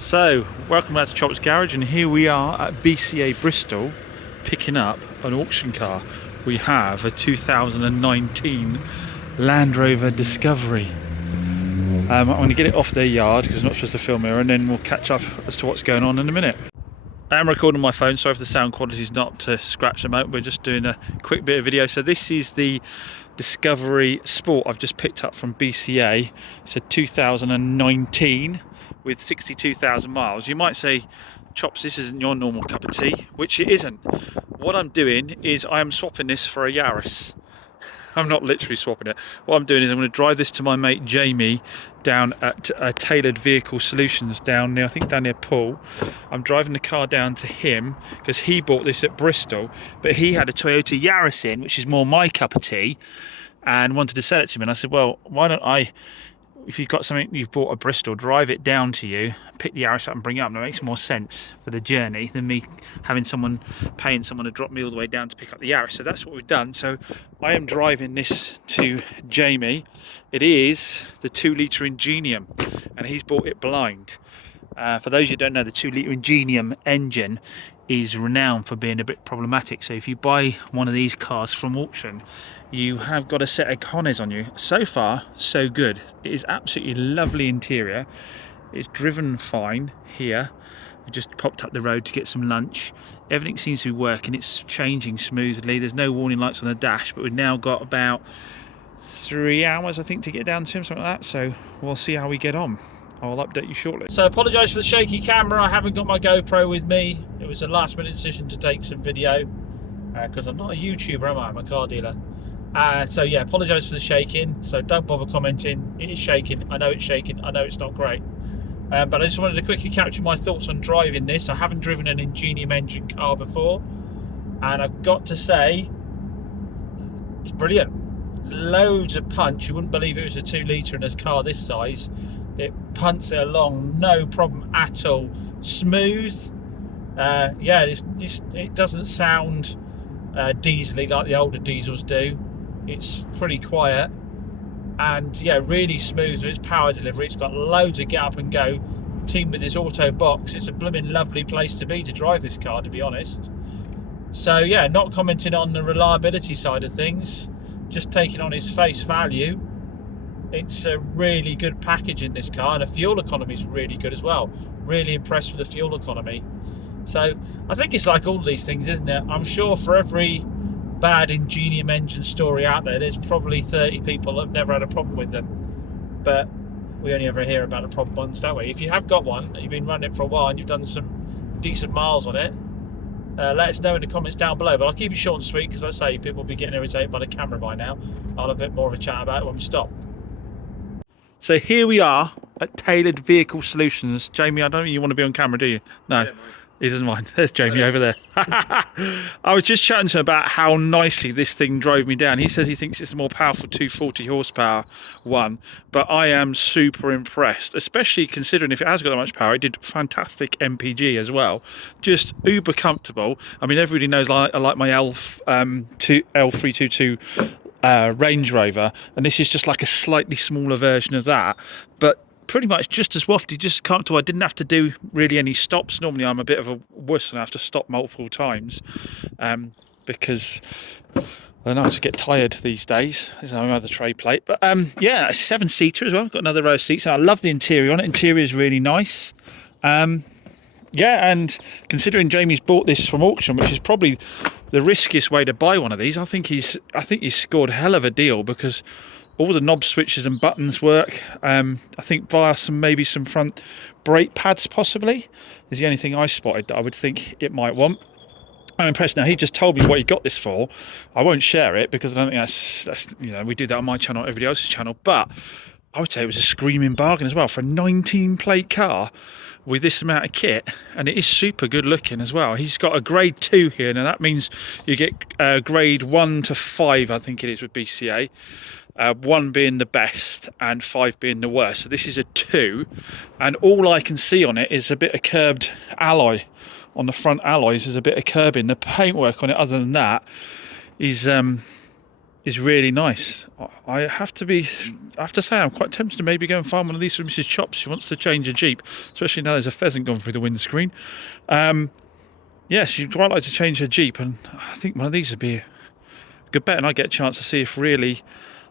So, welcome back to Chop's Garage, and here we are at BCA Bristol picking up an auction car. We have a 2019 Land Rover Discovery. I'm going to get it off their yard because I'm not supposed to film here, and then we'll catch up as to what's going on in a minute. I am recording on my phone, sorry if the sound quality is not to scratch them out. We're just doing a quick bit of video. So this is the Discovery Sport I've just picked up from BCA. It's a 2019 with 62,000 miles. You might say, Chops, this isn't your normal cup of tea, which it isn't. What I'm doing is I am swapping this for a Yaris. I'm not literally swapping it. What I'm doing is I'm going to drive this to my mate Jamie down at Tailored Vehicle Solutions down near, I think down near Poole. I'm driving the car down to him because he bought this at Bristol, but he had a Toyota Yaris in, which is more my cup of tea, and wanted to sell it to me. And I said, well, why don't I, if you've got something you've bought at Bristol, drive it down to you, pick the Yaris up and bring it up. And it makes more sense for the journey than me having paying someone to drop me all the way down to pick up the Yaris. So that's what we've done. So I am driving this to Jamie. It is the 2-litre Ingenium, and he's bought it blind. For those who don't know, the 2-litre Ingenium engine is renowned for being a bit problematic. So if you buy one of these cars from auction, you have got a set of conners on you. So far, so good. It is absolutely lovely interior. It's driven fine here. We just popped up the road to get some lunch. Everything seems to be working. It's changing smoothly. There's no warning lights on the dash, but we've now got about 3 hours, I think, to get down to him, something like that. So we'll see how we get on. I'll update you shortly. So I apologise for the shaky camera. I haven't got my GoPro with me. It was a last minute decision to take some video because I'm not a YouTuber, am I? I'm a car dealer. So yeah, apologise for the shaking. So don't bother commenting. It is shaking. I know it's shaking. I know it's not great. But I just wanted to quickly capture my thoughts on driving this. I haven't driven an Ingenium engine car before, and I've got to say, it's brilliant. Loads of punch. You wouldn't believe it was a 2-litre in a car this size. It punts it along, no problem at all. Smooth. Yeah, it doesn't sound diesely like the older diesels do. It's pretty quiet, and yeah, really smooth with its power delivery. It's got loads of get up and go. Teamed with this auto box, it's a blooming lovely place to be to drive this car, to be honest. So yeah, not commenting on the reliability side of things, just taking on its face value. It's a really good package in this car, and the fuel economy is really good as well. Really impressed with the fuel economy. So I think it's like all these things, isn't it? I'm sure for every bad Ingenium engine story out there, there's probably 30 people that have never had a problem with them. But we only ever hear about the problem ones, don't we? If you have got one, you've been running it for a while and you've done some decent miles on it, let us know in the comments down below. But I'll keep it short and sweet because, I say, people will be getting irritated by the camera by now. I'll have a bit more of a chat about it when we stop. So here we are at Tailored Vehicle Solutions. Jamie, I don't think you want to be on camera, do you? No. Yeah, he doesn't mind. There's Jamie over there. I was just chatting to him about how nicely this thing drove me down. He says he thinks it's a more powerful 240 horsepower one, but I am super impressed, especially considering if it has got that much power. It did fantastic MPG as well. Just uber comfortable. I mean, everybody knows I like my L322 Range Rover, and this is just like a slightly smaller version of that, but pretty much just as wafty, just comfortable. I didn't have to do really any stops. Normally I'm a bit of a wuss and I have to stop multiple times because I don't know, I just get tired these days. There's no other tray plate, but yeah, a 7-seater as well. I've got another row of seats, and I love the interior on it. Interior is really nice. Yeah, and considering Jamie's bought this from auction, which is probably the riskiest way to buy one of these, I think he's scored a hell of a deal because all the knob switches and buttons work. I think via maybe some front brake pads possibly is the only thing I spotted that I would think it might want. I'm impressed. Now, he just told me what he got this for. I won't share it because I don't think that's you know, we do that on my channel, everybody else's channel, but I would say it was a screaming bargain as well for a 19-plate car with this amount of kit, and it is super good looking as well. He's got a grade 2 here. Now that means you get grade 1 to 5, I think it is with BCA. 1 being the best and 5 being the worst. So this is a 2, and all I can see on it is a bit of curbed alloy. On the front alloys there's a bit of curbing. The paintwork on it, other than that, is is really nice. I have to say I'm quite tempted to maybe go and find one of these for Mrs. Chops. She wants to change a Jeep, especially now there's a pheasant gone through the windscreen. Yeah, she'd quite like to change her Jeep, and I think one of these would be a good bet, and I get a chance to see if really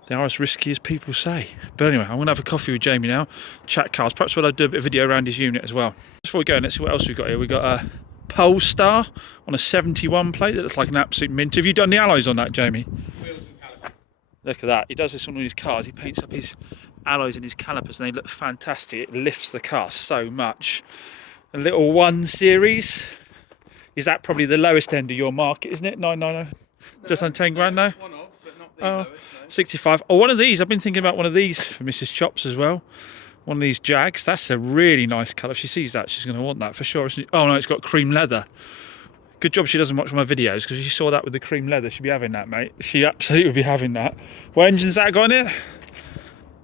they are as risky as people say. But anyway, I'm going to have a coffee with Jamie now, chat cars. Perhaps we'll do a bit of video around his unit as well. Before we go, let's see what else we've got here. We've got a Polestar on a 71 plate that looks like an absolute mint. Have you done the alloys on that, Jamie? Look at that. He does this on all his cars. He paints up his alloys and his calipers and they look fantastic. It lifts the car so much. A little 1 Series. Is that probably the lowest end of your market, isn't it? 990? Just on 10 grand now? One off, but not the lowest, no. 65. Oh, one of these. I've been thinking about one of these for Mrs. Chops as well. One of these Jags. That's a really nice colour. If she sees that, she's going to want that for sure. Oh no, it's got cream leather. Good job she doesn't watch my videos, because if she saw that with the cream leather, she'd be having that, mate. She absolutely would be having that. What engine's that got in it?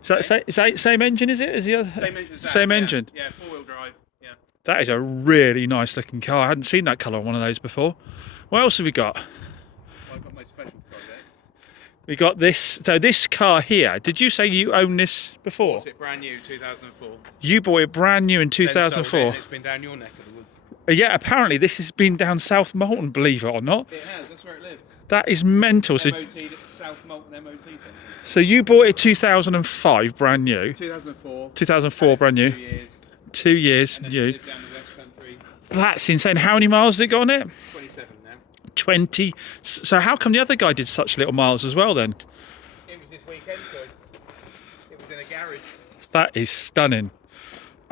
Is that same engine, is it? Is the other? Same engine. Same engine? Yeah, 4-wheel drive. Yeah. That is a really nice looking car. I hadn't seen that colour on one of those before. What else have we got? Well, I've got my special project. We got this. So this car here, did you say you owned this before? Bought it brand new, 2004. You bought it brand new in 2004? It's been down your neck of the woods. Yeah, apparently this has been down South Molton, believe it or not. It has, that's where it lived. That is mental. MOT'd at South Molton MOT Centre. So you bought it 2005, brand new. 2004. 2004, brand new. 2 years. 2 years And then new. lived down the West Country. That's insane. How many miles has it got on it? 27 now. 20. So how come the other guy did such little miles as well then? It was his weekend choice. It was in a garage. That is stunning.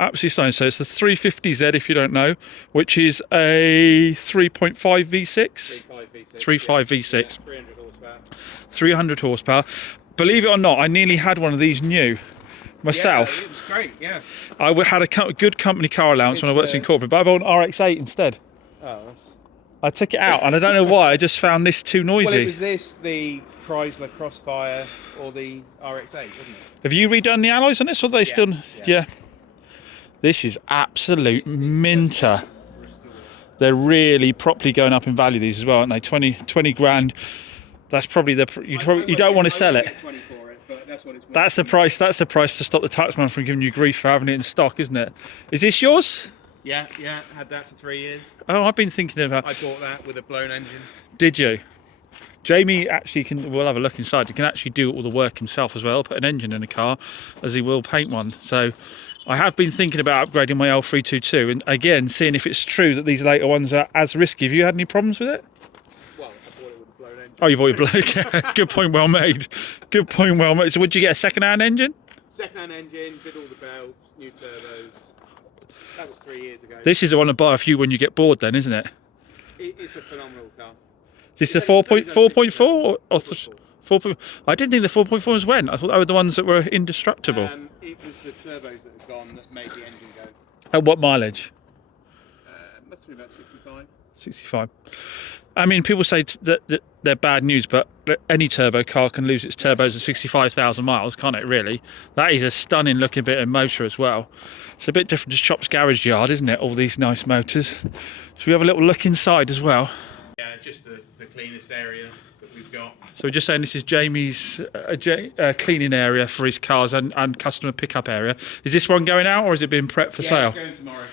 Absolutely stunning. So it's the 350Z, if you don't know, which is a 3.5 V6. 3.5 V6. Yeah, 300 horsepower. 300 horsepower. Believe it or not, I nearly had one of these new myself. Yeah, it was great, yeah. I had a good company car allowance when I worked in corporate, but I bought an RX-8 instead. Oh, that's... I took it out, and I don't know why, I just found this too noisy. Well, it was this, the Chrysler Crossfire, or the RX-8, wasn't it? Have you redone the alloys on this, or are they still... Yeah. This is absolute minter. They're really properly going up in value, these as well, aren't they? 20 grand. That's probably you don't want to sell it. That's the price. That's the price to stop the taxman from giving you grief for having it in stock, isn't it? Is this yours? Yeah, had that for 3 years. Oh, I've been thinking about... I bought that with a blown engine. Did you? Jamie actually can... We'll have a look inside. He can actually do all the work himself as well. Put an engine in a car, as he will paint one. So I have been thinking about upgrading my L322, and again, seeing if it's true that these later ones are as risky. Have you had any problems with it? Well, I bought it with a blown engine. Oh, you bought it blown. Good point, well made. Good point, well made. So would you get a second-hand engine? Second-hand engine, did all the belts, new turbos. That was 3 years ago. This is the one to buy a few when you get bored then, isn't it? It's a phenomenal car. Is this the 4.4 or 4.4? I didn't think the 4.4s went. I thought they were the ones that were indestructible. It was the turbos that had gone that made the engine go. At what mileage? Must have been about 65. 65. I mean, people say that they're bad news, but any turbo car can lose its turbos at 65,000 miles, can't it, really? That is a stunning looking bit of motor as well. It's a bit different to Chop's Garage Yard, isn't it? All these nice motors. Should we have a little look inside as well? Yeah, just the cleanest area that we've got. So we're just saying this is Jamie's cleaning area for his cars and customer pickup area. Is this one going out or is it being prepped for sale? It's going tomorrow.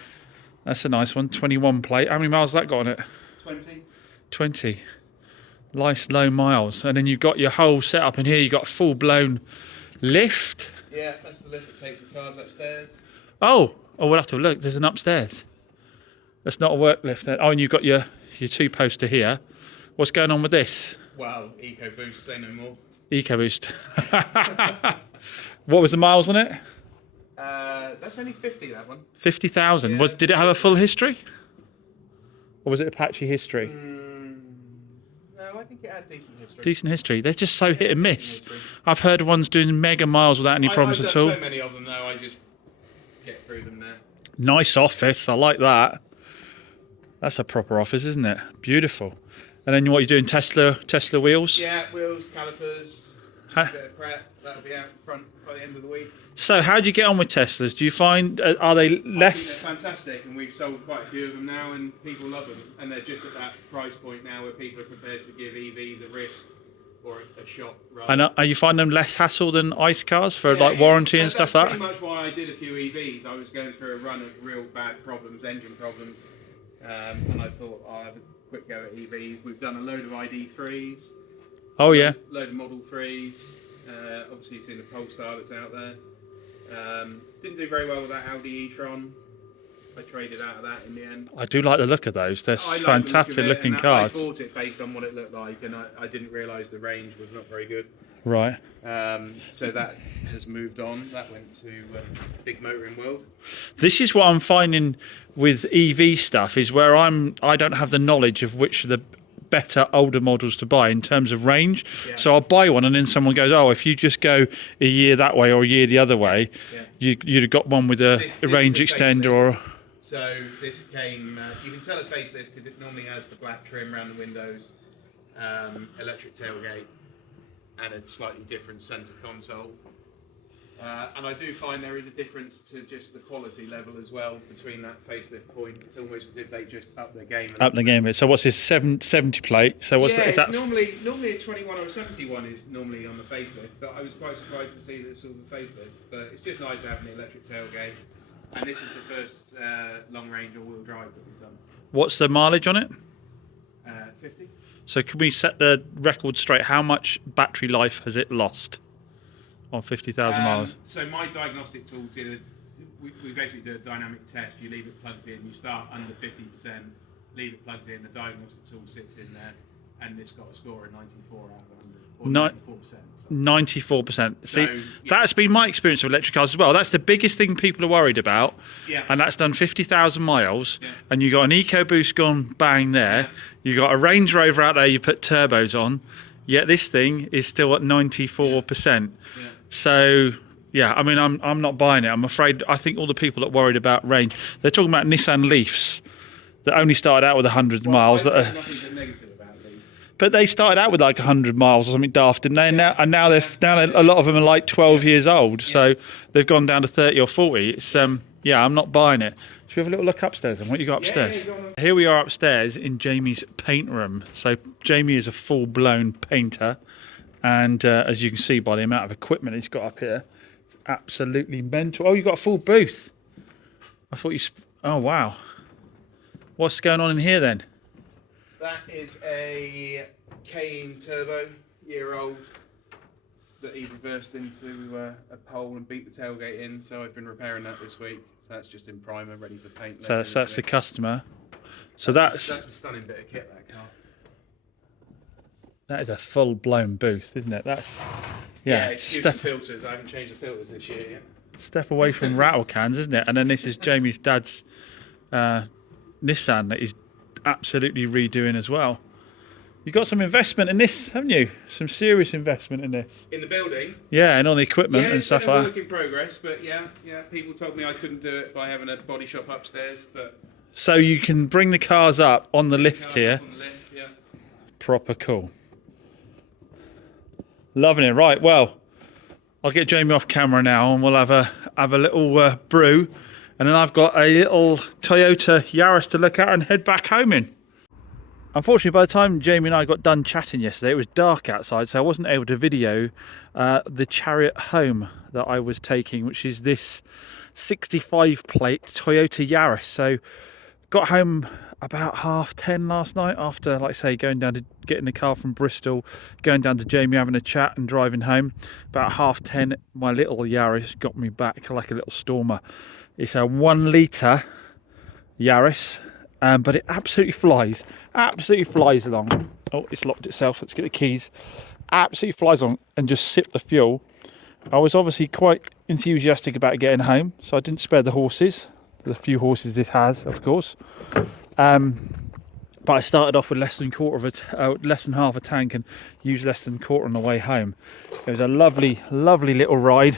That's a nice one. 21 plate. How many miles has that got on it? 20. 20. Nice low miles. And then you've got your whole setup in here. You've got a full-blown lift. Yeah, that's the lift that takes the cars upstairs. Oh, we'll have to look. There's an upstairs. That's not a work lift then. Oh, and you've got your two-poster here. What's going on with this? Well, EcoBoost, say no more. EcoBoost. What was the miles on it? That's only 50, that one. 50,000. Yeah, Did it have a full history? Or was it a patchy history? No, I think it had decent history. Decent history. They're just so hit and miss. I've heard of ones doing mega miles without any problems I've at done all. so many of them, though, I just get through them now. Nice office. I like that. That's a proper office, isn't it? Beautiful. And then what are you doing? Tesla wheels? Yeah, wheels, calipers, just a bit of prep. That'll be out front by the end of the week. So how do you get on with Teslas? Do you find, are they less... I think they're fantastic, and we've sold quite a few of them now, and people love them. And they're just at that price point now where people are prepared to give EVs a risk or a shop run. And are you finding them less hassle than ICE cars for Yeah, like warranty and stuff like that's that? pretty much why I did a few EVs. I was going through a run of real bad problems, engine problems, and I thought I'll have a quick go at EVs. We've done a load of ID3s. Oh yeah. Load of Model 3s. Obviously you've seen the Polestar that's out there. Didn't do very well with that Audi e-tron. I traded out of that in the end. I do like the look of those. They're I like fantastic the look of it, looking and cars. I bought it based on what it looked like, and I didn't realise the range was not very good. Right. So that has moved on. That went to Big Motoring World. This is what I'm finding with EV stuff is where I don't have the knowledge of which are the better older models to buy in terms of range. Yeah. So I'll buy one and then someone goes, oh, if you just go a year that way or a year the other way, yeah. you'd have got one with a range extender or... So this came, you can tell it facelift because it normally has the black trim around the windows, electric tailgate, and a slightly different centre console. And I do find there is a difference to just the quality level as well between that facelift point. It's almost as if they just up their game. Up the game. So what's this 70 plate? So what's is that? Normally a 21 or a 71 is normally on the facelift, but I was quite surprised to see that it's sort of a facelift. But it's just nice having the electric tailgate. And this is the first long range all-wheel drive that we've done. What's the mileage on it? 50. So can we set the record straight? How much battery life has it lost on 50,000 miles? So my diagnostic tool we basically did a dynamic test. You leave it plugged in, you start under 50%, leave it plugged in, the diagnostic tool sits in there, and it's got a score of 94 out of 100. Or 94%. 94%. See, So, yeah. that's been my experience of electric cars as well. That's the biggest thing people are worried about. Yeah. And that's done 50,000 miles. Yeah. And you got an EcoBoost gone bang there. Yeah. You got a Range Rover out there. You put turbos on. Yet this thing is still at 94%. Yeah. So yeah, I mean, I'm not buying it. I'm afraid. I think all the people that are worried about range, they're talking about Nissan Leafs that only started out with 100 miles. I've That heard are, nothing but negative about Leaf. but they started out with like 100 miles or something daft, didn't they? And now they're a lot of them are like 12 years old, so they've gone down to 30 or 40. It's yeah, I'm not buying it. Should we have a little look upstairs? And what you got upstairs? Yeah, go on. Here we are upstairs in Jamie's paint room. So Jamie is a full-blown painter, and as you can see by the amount of equipment he's got up here, it's absolutely mental. Oh, you got a full booth. I thought you. Oh wow. What's going on in here then? That is a Cayenne Turbo, year-old, that he reversed into a pole and beat the tailgate in. So I've been repairing that this week. So that's just in primer, ready for paint. So later that's this the week. customer. So that's a stunning bit of kit, that car. that is a full-blown booth, isn't it? That's yeah. Excuse the filters. I haven't changed the filters this year yet. Step away from rattle cans, isn't it? And then this is Jamie's dad's Nissan that he's absolutely redoing as well. You got some investment in this, haven't you? Some serious investment in this. In the building. Yeah, and on the equipment Yeah, and it's stuff been a like work in progress, but yeah. People told me I couldn't do it by having a body shop upstairs, but so you can bring the cars up on the lift cars here. up on the lift, yeah. Proper cool. Loving it. Right, well, I'll get Jamie off camera now and we'll have a little brew. And then I've got a little Toyota Yaris to look at and head back home in. Unfortunately, by the time Jamie and I got done chatting yesterday, it was dark outside, so I wasn't able to video the chariot home that I was taking, which is this 65 plate Toyota Yaris. So got home about 10:30 last night after, like I say, going down to getting the car from Bristol, going down to Jamie, having a chat and driving home. About 10:30, my little Yaris got me back like a little stormer. It's a 1 litre Yaris, but it absolutely flies along. Oh, it's locked itself. Let's get the keys. Absolutely flies along and just sip the fuel. I was obviously quite enthusiastic about getting home, so I didn't spare the horses. The few horses this has, of course. But I started off with less than half a tank and used less than a quarter on the way home. It was a lovely little ride.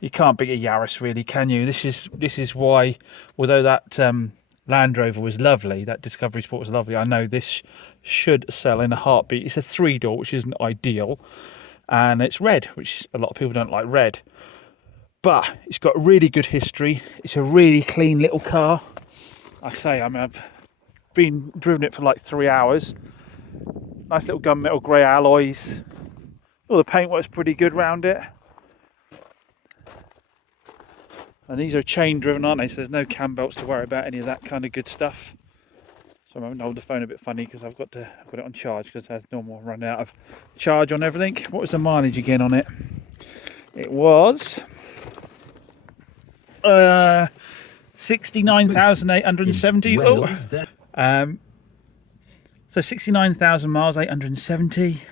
You can't beat a Yaris, really, can you? This is why, although that Land Rover was lovely, that Discovery Sport was lovely, I know this should sell in a heartbeat. It's a 3-door, which isn't ideal, and it's red, which a lot of people don't like red. But it's got really good history. It's a really clean little car. I say, I mean, I've driven it for like 3 hours. Nice little gunmetal grey alloys. All the paintwork's pretty good round it. And these are chain driven, aren't they? So there's no cam belts to worry about, any of that kind of good stuff. So I'm having to hold the phone a bit funny because I've got it on charge, because as normal, run out of charge on everything. What was the mileage again on it? It was 69,870. So 69,000 miles, 870.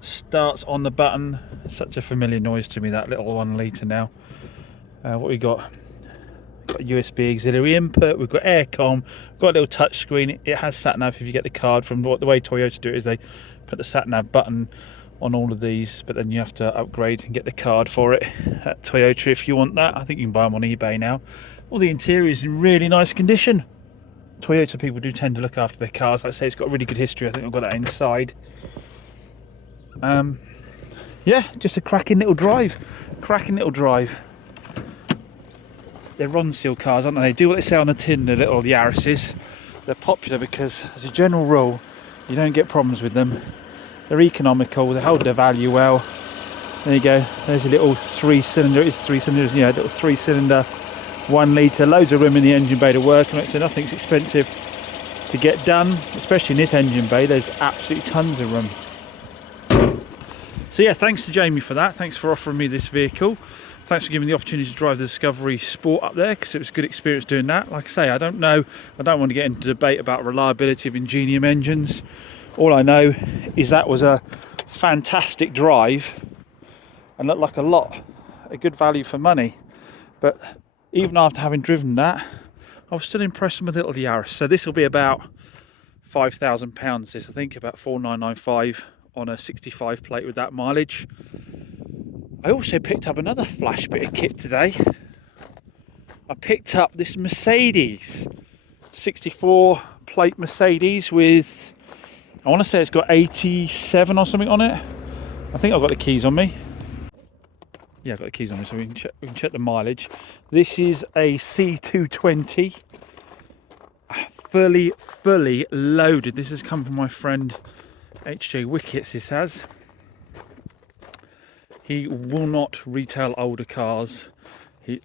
Starts on the button. Such a familiar noise to me, that little 1 litre now. What we got? Got a USB auxiliary input. We've got aircon. Got a little touch screen. It has sat nav if you get the card. From the way Toyota do it is they put the sat nav button on all of these, but then you have to upgrade and get the card for it at Toyota if you want that. I think you can buy them on eBay now. All the interior is in really nice condition. Toyota people do tend to look after their cars. Like I say, it's got a really good history. I think I've got that inside. Yeah, just a cracking little drive. They're Ronseal cars, aren't they? They do what they say on the tin, the little Yaris's. They're popular because, as a general rule, you don't get problems with them. They're economical, they hold their value well. There you go, there's a little 3-cylinder, it's 3 cylinders, yeah, a little 3-cylinder, 1 litre, loads of room in the engine bay to work on it, so nothing's expensive to get done, especially in this engine bay. There's absolutely tons of room. So yeah, thanks to Jamie for that. Thanks for offering me this vehicle. Thanks for giving me the opportunity to drive the Discovery Sport up there, because it was a good experience doing that. Like I say, I don't want to get into debate about reliability of Ingenium engines. All I know is that was a fantastic drive and looked like a good value for money. But even after having driven that, I was still impressed with the little Yaris. So this will be about £5,000. This, I think, about 4,995 on a 65 plate with that mileage. I also picked up another flash bit of kit today. I picked up this Mercedes 64 plate Mercedes with, I want to say it's got 87 or something on it. I think I've got the keys on me. Yeah, I've got the keys on me, so we can check the mileage. This is a C220, fully loaded. This has come from my friend HJ Wickets. This has. He will not retail older cars.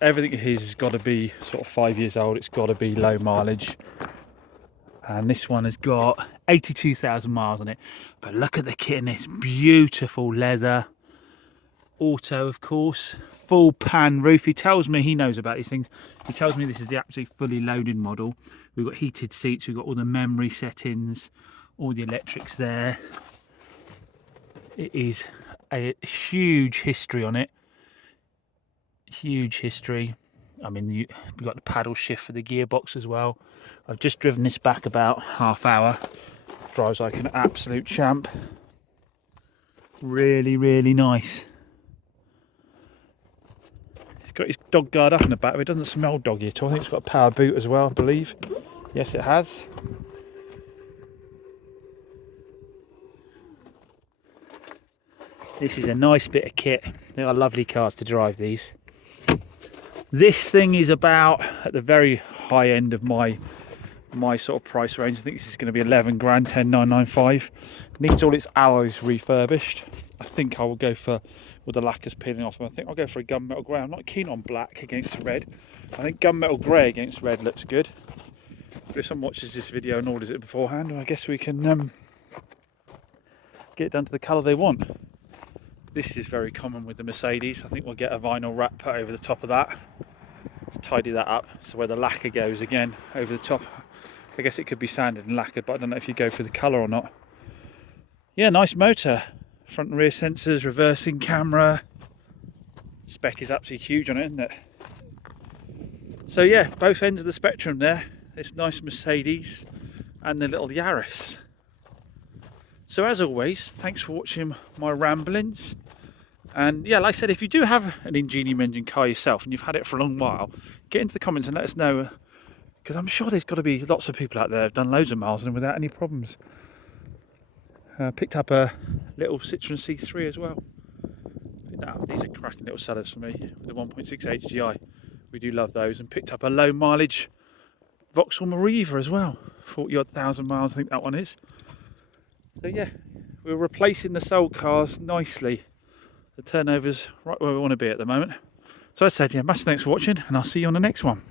Everything of his has got to be sort of 5 years old. It's got to be low mileage. And this one has got 82,000 miles on it. But look at the kit in this. Beautiful leather. Auto, of course. Full pan roof. He tells me he knows about these things. He tells me this is the absolutely fully loaded model. We've got heated seats. We've got all the memory settings. All the electrics there. It is a huge history on it. Huge history. I mean, we've got the paddle shift for the gearbox as well. I've just driven this back about half hour. Drives like an absolute champ. Really nice. It's got his dog guard up in the back, but it doesn't smell doggy at all. I think it's got a power boot as well, I believe. Yes, it has. This is a nice bit of kit. They are lovely cars to drive, these. This thing is about at the very high end of my sort of price range. I think this is going to be 11 grand, 10,995. Needs all its alloys refurbished. I think I will go for, with the lacquers peeling off them, I think I'll go for a gunmetal grey. I'm not keen on black against red. I think gunmetal grey against red looks good. But if someone watches this video and orders it beforehand, I guess we can get it done to the colour they want. This is very common with the Mercedes. I think we'll get a vinyl wrap put over the top of that to tidy that up, so where the lacquer goes again over the top. I guess it could be sanded and lacquered, but I don't know if you go for the colour or not. Yeah, nice motor. Front and rear sensors, reversing camera. Spec is absolutely huge on it, isn't it? So yeah, both ends of the spectrum there. This nice Mercedes and the little Yaris. So as always, thanks for watching my ramblings. And yeah, like I said, if you do have an Ingenium engine car yourself and you've had it for a long while, get into the comments and let us know, because I'm sure there's got to be lots of people out there who've done loads of miles and without any problems. Picked up a little Citroen C3 as well. Picked that up. These are cracking little sellers for me with the 1.6 HGI. We do love those. And picked up a low mileage Vauxhall Mariva as well. 40 odd thousand miles, I think that one is. So yeah, we're replacing the sold cars nicely. The turnover's right where we want to be at the moment. So I said, yeah, much thanks for watching, and I'll see you on the next one.